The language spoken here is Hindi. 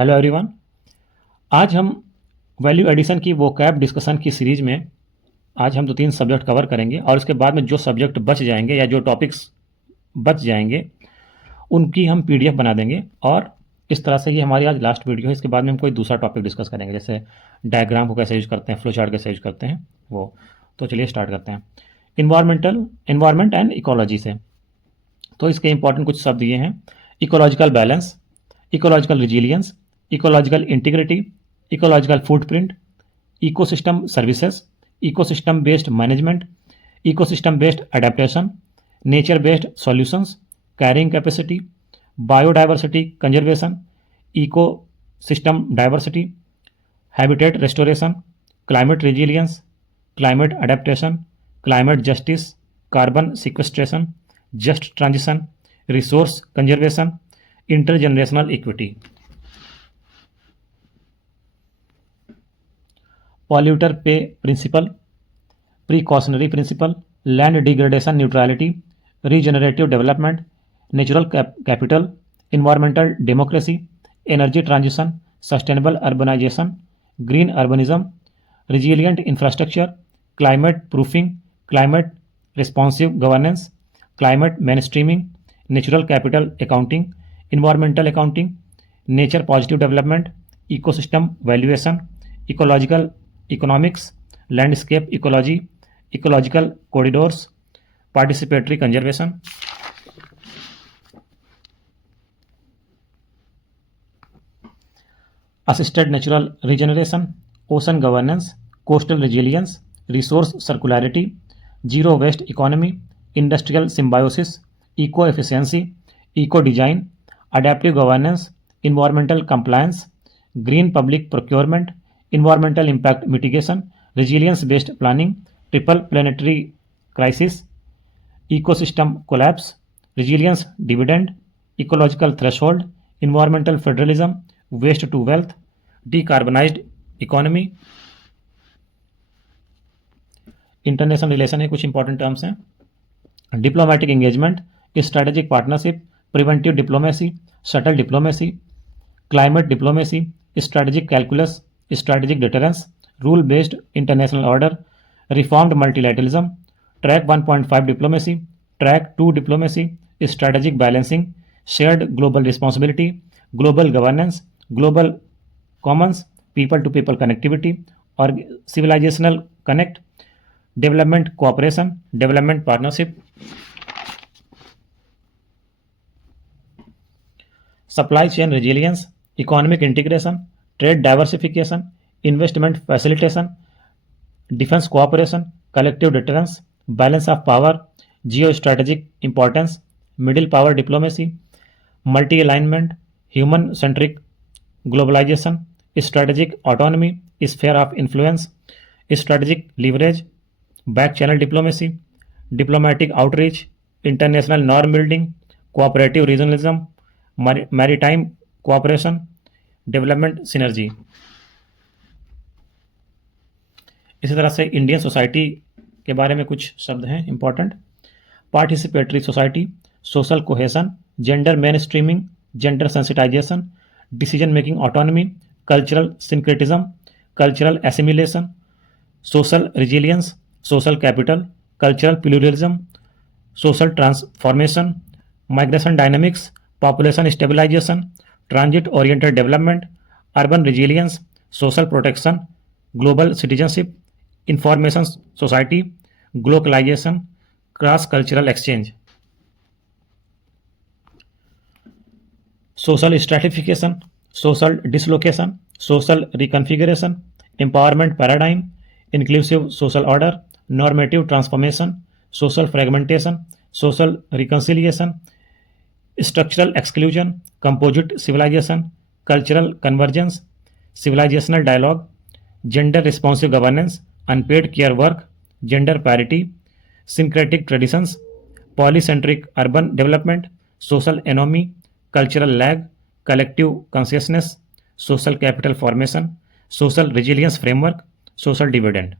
Hello everyone. आज हम वैल्यू एडिशन की वोकैब डिस्कशन की सीरीज में आज हम 2-3 सब्जेक्ट कवर करेंगे और उसके बाद में जो सब्जेक्ट बच जाएंगे या जो टॉपिक्स बच जाएंगे उनकी हम पीडीएफ बना देंगे। और इस तरह से ये हमारी आज लास्ट वीडियो है। इसके बाद में हम कोई दूसरा टॉपिक डिस्कस करेंगे, जैसे डायग्राम को कैसे यूज करते हैं, फ्लो चार्ट कैसे यूज करते हैं वो। तो चलिए स्टार्ट करते हैं। इन्वायरमेंट एंड इकोलॉजी से तो इसके इंपॉर्टेंट कुछ शब्द ये हैं: ecological balance, ecological resilience, ecological integrity, ecological footprint, ecosystem services, ecosystem based management, ecosystem based adaptation, nature based solutions, caring capacity, biodiversity conservation, ecosystem diversity, habitat restoration, climate resilience, climate adaptation, climate justice, carbon sequestration, just transition, resource conservation, intergenerational equity. Polluter pay principle, precautionary principle, land degradation neutrality, regenerative development, natural capital, environmental democracy, energy transition, sustainable urbanisation, green urbanism, resilient infrastructure, climate proofing, climate responsive governance, climate mainstreaming, natural capital accounting, environmental accounting, nature positive development, ecosystem valuation, ecological economics, landscape ecology, ecological corridors, participatory conservation. Assisted natural regeneration, ocean governance, coastal resilience, resource circularity, zero waste economy, industrial symbiosis, eco efficiency, eco design, adaptive governance, environmental compliance, green public procurement, environmental impact mitigation, resilience based planning, triple planetary crisis, ecosystem collapse, resilience dividend, ecological threshold, environmental federalism, waste to wealth, decarbonized economy। International relation है, कुछ इंपॉर्टेंट टर्म्स हैं: diplomatic engagement, strategic partnership, preventive diplomacy, shuttle diplomacy, climate diplomacy, strategic calculus, strategic deterrence, rule based international order, reformed multilateralism, track 1.5 diplomacy, track 2 diplomacy, strategic balancing, shared global responsibility, global governance, global commons, people to people connectivity और civilisational connect, development cooperation, development partnership, supply chain resilience, economic integration, trade diversification, investment facilitation, defence cooperation, collective deterrence, balance of power, geo strategic importance, middle power diplomacy, multi alignment, human centric globalisation, strategic autonomy, sphere of influence, strategic leverage, back channel diplomacy, diplomatic outreach, international norm building, cooperative regionalism, maritime cooperation, development synergy. इसी तरह से इंडियन सोसाइटी के बारे में कुछ शब्द हैं important: participatory society, social cohesion, gender mainstreaming, gender sensitisation, decision making autonomy, cultural syncretism, cultural assimilation, social resilience, social capital, cultural pluralism, social transformation, migration dynamics, population stabilisation, transit oriented development, urban resilience, social protection, global citizenship, information society, globalisation, cross cultural exchange, social stratification, social dislocation, social reconfiguration, empowerment paradigm, inclusive social order, normative transformation, social fragmentation, social reconciliation, structural exclusion, composite civilisation, cultural convergence, civilisational dialogue, gender responsive governance, unpaid care work, gender parity, syncretic traditions, polycentric urban development, social anomie, cultural lag, collective consciousness, social capital formation, social resilience framework, social dividend.